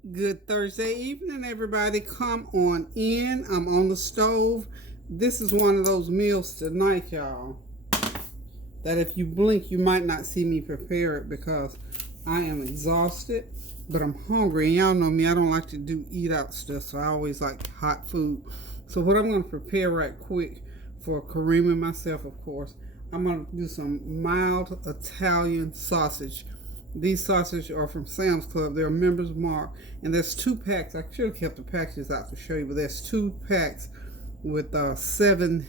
Good Thursday evening, everybody. Come on in. I'm on the stove. This is one of those meals tonight, y'all, that if you blink, you might not see me prepare it because I am exhausted, but I'm hungry. And y'all know me, I don't like to do eat out stuff, so I always like hot food. So what I'm going to prepare right quick for Kareem and myself, of course, I'm going to do some mild Italian sausage. These sausages are from Sam's Club. They're a Members Mark. And there's 2 packs. I should have kept the packages out to show you, but there's 2 packs with 7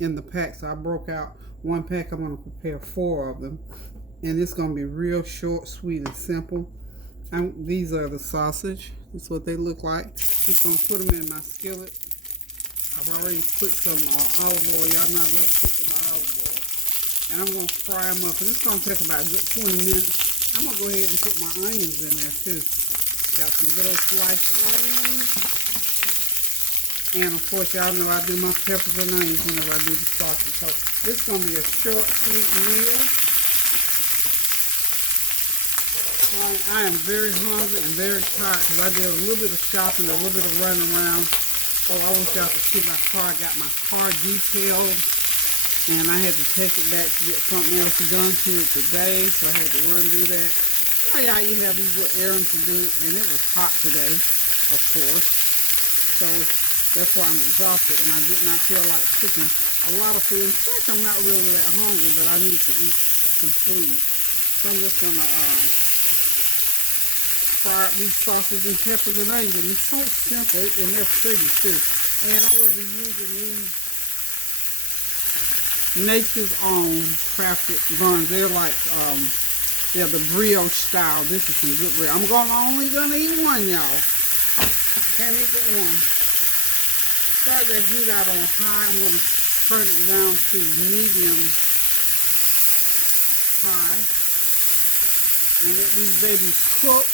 in the pack. So I broke out 1 pack. I'm going to prepare 4 of them. And it's going to be real short, sweet, and simple. These are the sausage. That's what they look like. I'm just going to put them in my skillet. I've already put some olive oil. Y'all know I love cooking my olive oil. And I'm going to fry them up. And it's going to take about a good 20 minutes. I'm going to go ahead and put my onions in there too. Got some good old sliced onions. And of course, y'all know I do my peppers and onions whenever I do the sausage. So this is going to be a short, sweet meal. I am very hungry and very tired because I did a little bit of shopping, a little bit of running around. Oh, I wish y'all could see my car. I got my car detailed. And I had to take it back to get something else done to it today, so I had to run do that. You know, you have these little errands to do, and it was hot today, of course. So that's why I'm exhausted, and I did not feel like cooking a lot of food. In fact, I'm not really that hungry, but I need to eat some food. So I'm just gonna fry up these sausages and peppers and onions. It's so simple, and they're pretty too. And I will be using these Nature's Own crafted buns. They're like they're the brioche style. This is some good bread. I'm only gonna eat one, y'all. Can't eat but one. Start that heat out on high. I'm gonna turn it down to medium high and let these babies cook.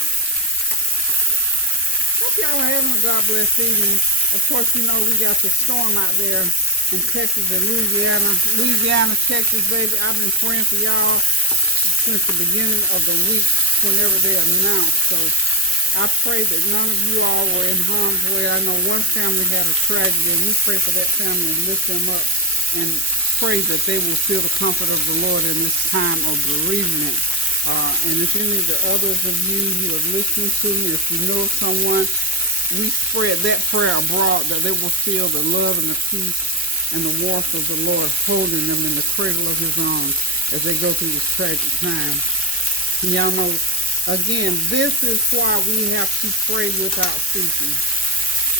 Hope y'all are having a God bless evening. Of course, you know we got the storm out there in Texas and Louisiana, Texas, baby. I've been praying for y'all since the beginning of the week whenever they announced. So I pray that none of you all were in harm's way. I know one family had a tragedy, and we pray for that family and lift them up and pray that they will feel the comfort of the Lord in this time of bereavement. And if any of the others of you who are listening to me, if you know someone, we spread that prayer abroad that they will feel the love and the peace and the warmth of the Lord holding them in the cradle of his arms as they go through this tragic time. And y'all know, again, this is why we have to pray without ceasing.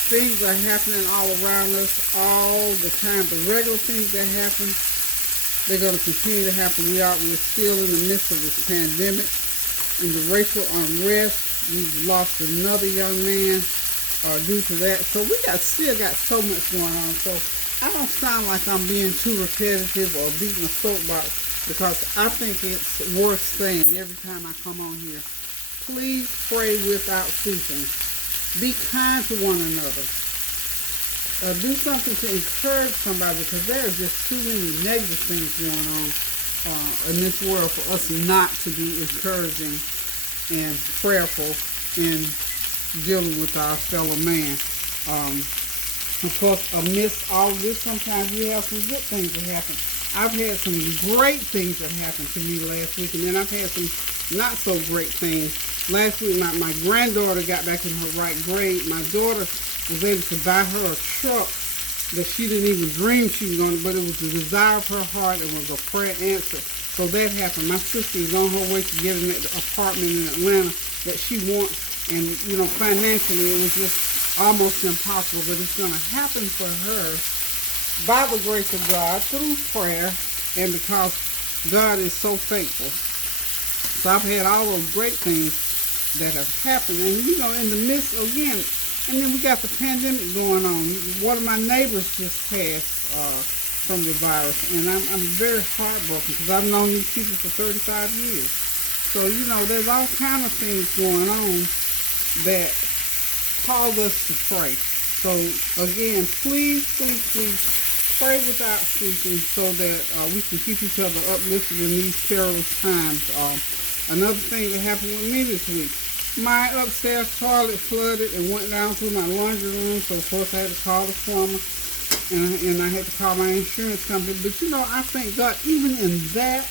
Things are happening all around us all the time. The regular things that happen, they're going to continue to happen. We're still in the midst of this pandemic. In the racial unrest, we've lost another young man due to that. So we still got so much going on. So I don't sound like I'm being too repetitive or beating a soapbox because I think it's worth saying every time I come on here. Please pray without ceasing. Be kind to one another. Do something to encourage somebody because there are just too many negative things going on in this world for us not to be encouraging and prayerful in dealing with our fellow man. Of course, amidst all of this, sometimes we have some good things that happen. I've had some great things that happened to me last week, and then I've had some not so great things. Last week, my granddaughter got back in her right grade. My daughter was able to buy her a truck that she didn't even dream she was going to, but it was the desire of her heart and was a prayer answer. So that happened. My sister is on her way to getting an apartment in Atlanta that she wants, and you know, financially it was just almost impossible, but it's going to happen for her by the grace of God through prayer and because God is so faithful. So I've had all those great things that have happened, and you know, in the midst again, and then we got the pandemic going on. One of my neighbors just passed from the virus, and I'm very heartbroken because I've known these people for 35 years. So you know, there's all kind of things going on that called us to pray. So again, please pray without ceasing so that we can keep each other uplifted in these perilous times. Another thing that happened with me this week, My upstairs toilet flooded and went down through my laundry room, so of course I had to call the plumber, and I had to call my insurance company. But you know, I thank God, even in that,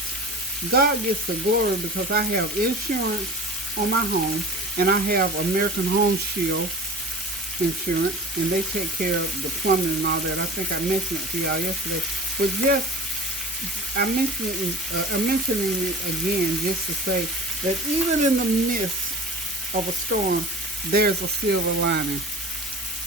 God gets the glory, because I have insurance on my home, and I have American Home Shield insurance, and they take care of the plumbing and all that. I think I mentioned it to y'all yesterday, but I'm mentioning it again just to say that even in the midst of a storm, there's a silver lining.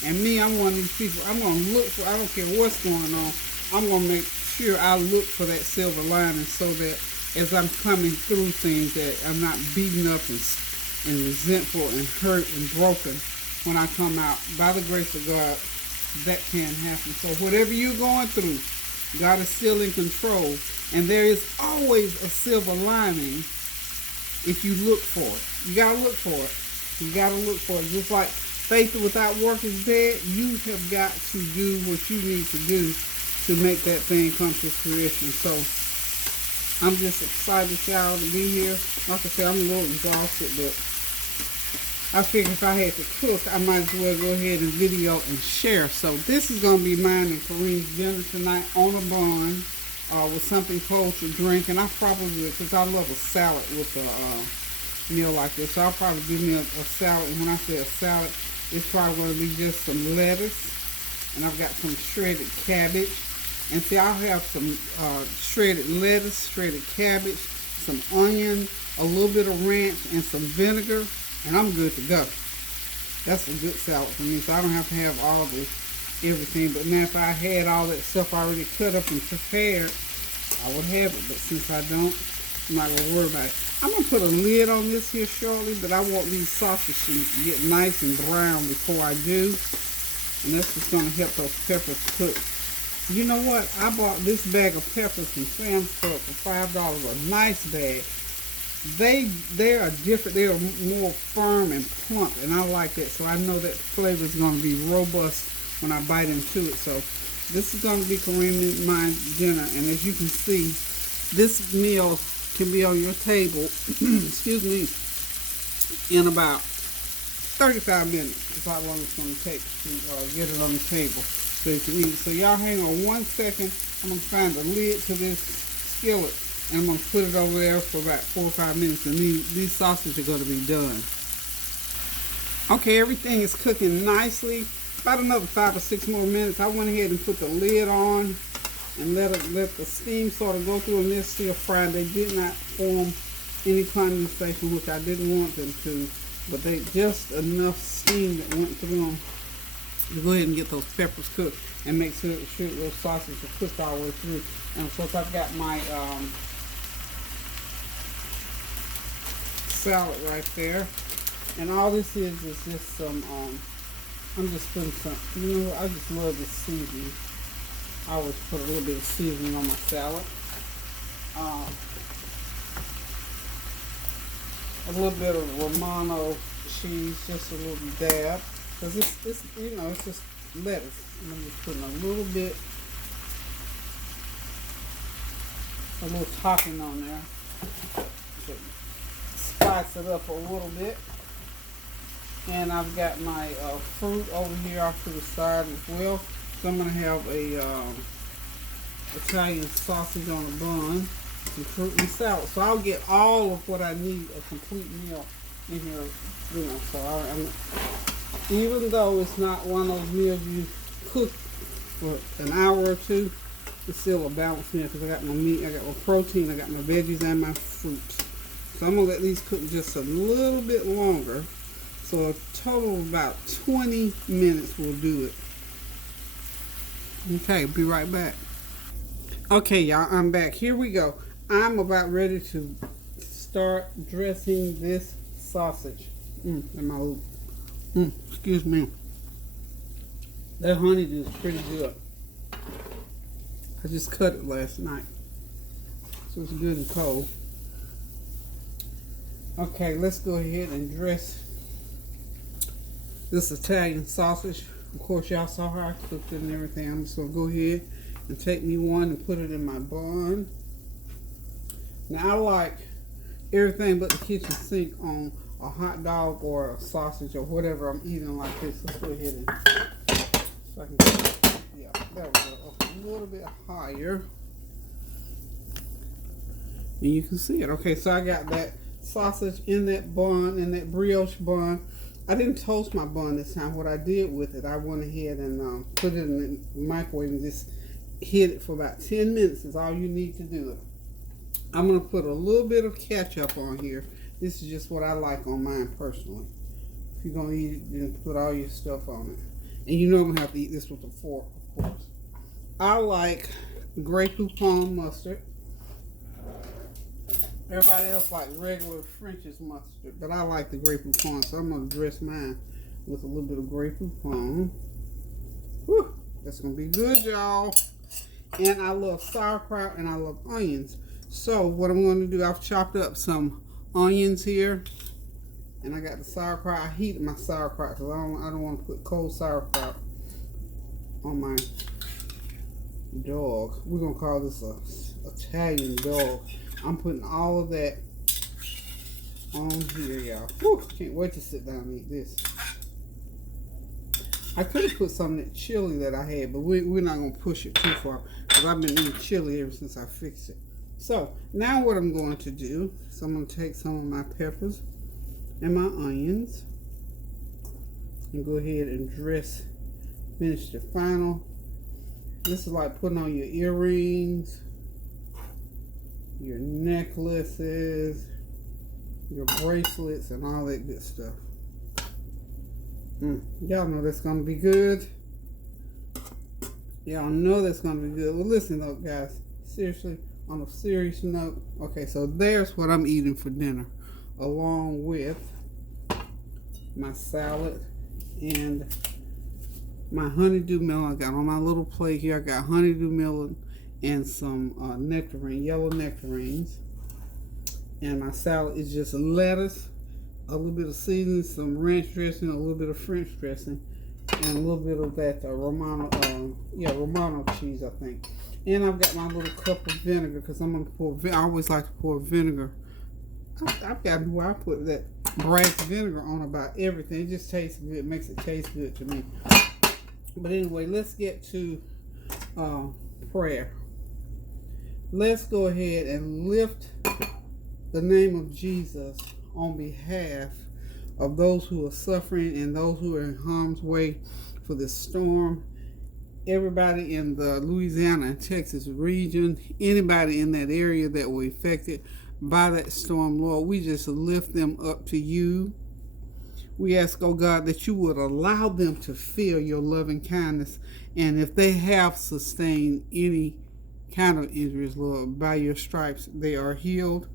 And me, I'm one of these people. I'm gonna look for. I don't care what's going on. I'm gonna make sure I look for that silver lining, so that as I'm coming through things, that I'm not beaten up and resentful and hurt and broken when I come out. By the grace of God, that can happen. So whatever you're going through, God is still in control, and there is always a silver lining if you look for it. You gotta look for it. You gotta look for it. Just like faith without work is dead, you have got to do what you need to do to make that thing come to fruition. So I'm just excited, y'all, to be here. Like I said, I'm a little exhausted, but I figured if I had to cook, I might as well go ahead and video and share. So this is going to be mine and Kareem's dinner tonight, on a bun with something cold to drink. And I probably will, because I love a salad with a meal like this. So I'll probably do me a salad. And when I say a salad, it's probably going to be just some lettuce. And I've got some shredded cabbage. And see, I'll have some shredded lettuce, shredded cabbage, some onion, a little bit of ranch, and some vinegar. And I'm good to go. That's a good salad for me, so I don't have to have all this, everything. But now if I had all that stuff already cut up and prepared, I would have it. But since I don't, I'm not going to worry about it. I'm going to put a lid on this here shortly, but I want these sausages to get nice and brown before I do. And that's just going to help those peppers cook. You know what? I bought this bag of peppers from Sam's Club for $5, a nice bag. They are different. They are more firm and plump, and I like that. So I know that the flavor is going to be robust when I bite into it. So this is going to be Kareem and my dinner, and as you can see, this meal can be on your table, excuse me, in about 35 minutes. That's how long it's going to take to get it on the table so you can eat it. So y'all hang on 1 second. I'm going to find the lid to this skillet, and I'm going to put it over there for about 4 or 5 minutes, and these sausages are going to be done. Okay, everything is cooking nicely. About another 5 or 6 more minutes. I went ahead and put the lid on and let the steam sort of go through, and they're still fried. They did not form any condensation, which I didn't want them to, but they just enough steam that went through them to go ahead and get those peppers cooked and make sure those sausages are cooked all the way through. And of course, I've got my salad right there, and all this is just some I'm just putting some, you know, I just love this seasoning. I always put a little bit of seasoning on my salad. A little bit of Romano cheese, just a little dab, because it's you know, it's just lettuce. And I'm just putting a little topping on there. Spice it up a little bit. And I've got my fruit over here off to the side as well. So I'm going to have a Italian sausage on a bun, some fruit and salad. So I'll get all of what I need, a complete meal in here, you know. So even though it's not one of those meals you cook for an hour or two, it's still a balanced meal, because I got my meat, I got my protein, I got my veggies, and my fruit. So I'm going to let these cook just a little bit longer. So a total of about 20 minutes will do it. Okay, be right back. Okay, y'all, I'm back. Here we go. I'm about ready to start dressing this sausage. Excuse me. That honeydew is pretty good. I just cut it last night, so it's good and cold. Okay, let's go ahead and dress this Italian sausage. Of course, y'all saw how I cooked it and everything. I'm just going to go ahead and take me one and put it in my bun. Now, I like everything but the kitchen sink on a hot dog or a sausage or whatever I'm eating like this. Let's go ahead and so I can get, yeah, there we go. A little bit higher. And you can see it. Okay, so I got that sausage in that bun, in that brioche bun. I didn't toast my bun this time. What I did with it, I went ahead and put it in the microwave and just hit it for about 10 minutes is all you need to do. I'm going to put a little bit of ketchup on here. This is just what I like on mine personally. If you're going to eat it, then put all your stuff on it. And you know I'm going to have to eat this with a fork, of course. I like Grey Poupon mustard. Everybody else like regular French's mustard, but I like the Grey Poupon, so I'm going to dress mine with a little bit of Grey Poupon. Whew, that's going to be good, y'all. And I love sauerkraut and I love onions. So what I'm going to do, I've chopped up some onions here, and I got the sauerkraut. I heated my sauerkraut because I don't want to put cold sauerkraut on my dog. We're going to call this a Italian dog. I'm putting all of that on here, y'all. Whew, can't wait to sit down and eat this. I could have put some of that chili that I had, but we're not going to push it too far because I've been eating chili ever since I fixed it. So, now what I'm going to do is I'm going to take some of my peppers and my onions and go ahead and finish the final. This is like putting on your earrings, your necklaces, your bracelets, and all that good stuff. Y'all know that's going to be good. Y'all know that's going to be good. Well, listen though, guys. Seriously, on a serious note. Okay, so there's what I'm eating for dinner, along with my salad and my honeydew melon. I got on my little plate here. I got honeydew melon and some yellow nectarines. And my salad is just lettuce, a little bit of seasoning, some ranch dressing, a little bit of French dressing, and a little bit of that Romano cheese, I think. And I've got my little cup of vinegar because I'm going to pour. I always like to pour vinegar. I've got where I put that brass vinegar on about everything. It just tastes good. It makes it taste good to me. But anyway, let's get to prayer. Let's go ahead and lift the name of Jesus on behalf of those who are suffering and those who are in harm's way for this storm. Everybody in the Louisiana and Texas region, anybody in that area that were affected by that storm, Lord, we just lift them up to you. We ask, oh God, that you would allow them to feel your loving kindness. And if they have sustained any kind of injuries, Lord, by your stripes, they are healed.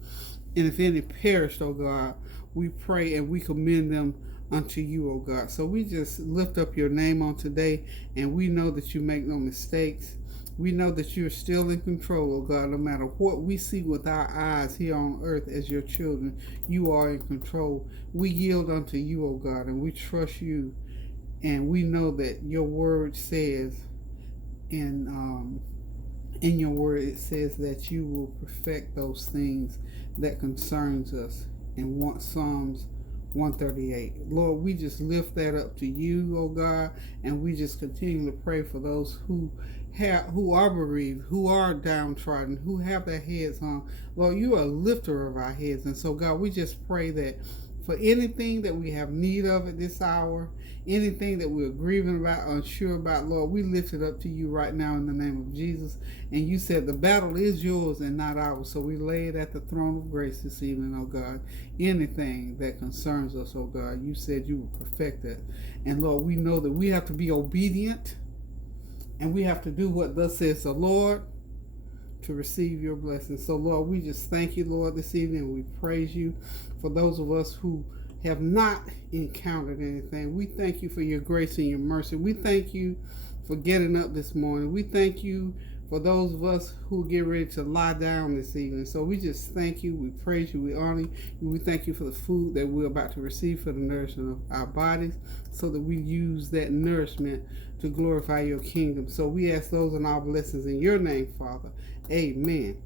And if any perished, oh God, we pray and we commend them unto you, oh God. So we just lift up your name on today, and we know that you make no mistakes. We know that you're still in control, oh God. No matter what we see with our eyes here on earth as your children, you are in control. We yield unto you, oh God, and we trust you. And we know that your word says, in your word it says that you will perfect those things that concerns us. And Psalms 138. Lord, we just lift that up to you, oh God, and we just continue to pray for those who are bereaved, who are downtrodden, who have their heads hung. Lord, you are a lifter of our heads. And so, God, we just pray that for anything that we have need of at this hour, anything that we're grieving about, unsure about, Lord, we lift it up to you right now in the name of Jesus. And you said the battle is yours and not ours. So we lay it at the throne of grace this evening, oh God. Anything that concerns us, oh God, you said you would perfect it. And Lord, we know that we have to be obedient and we have to do what thus says the Lord to receive your blessings. So Lord, we just thank you, Lord, this evening. We praise you for those of us who have not encountered anything. We thank you for your grace and your mercy. We thank you for getting up this morning. We thank you for those of us who get ready to lie down this evening. So we just thank you. We praise you. We honor you. We thank you for the food that we're about to receive for the nourishment of our bodies, so that we use that nourishment to glorify your kingdom. So we ask those and our blessings in your name, Father. Amen.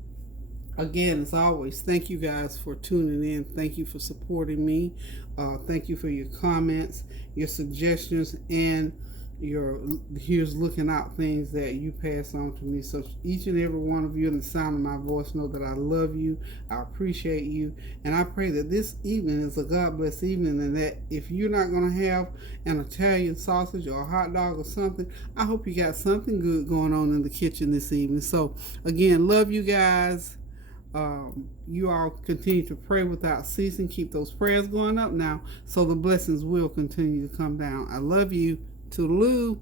Again, as always, thank you guys for tuning in. Thank you for supporting me. Thank you for your comments, your suggestions, and your here's looking out things that you pass on to me. So each and every one of you in the sound of my voice know that I love you, I appreciate you, and I pray that this evening is a God bless evening, and that if you're not going to have an Italian sausage or a hot dog or something, I hope you got something good going on in the kitchen this evening. So again, love you guys. You all continue to pray without ceasing. Keep those prayers going up now so the blessings will continue to come down. I love you. Toodaloo.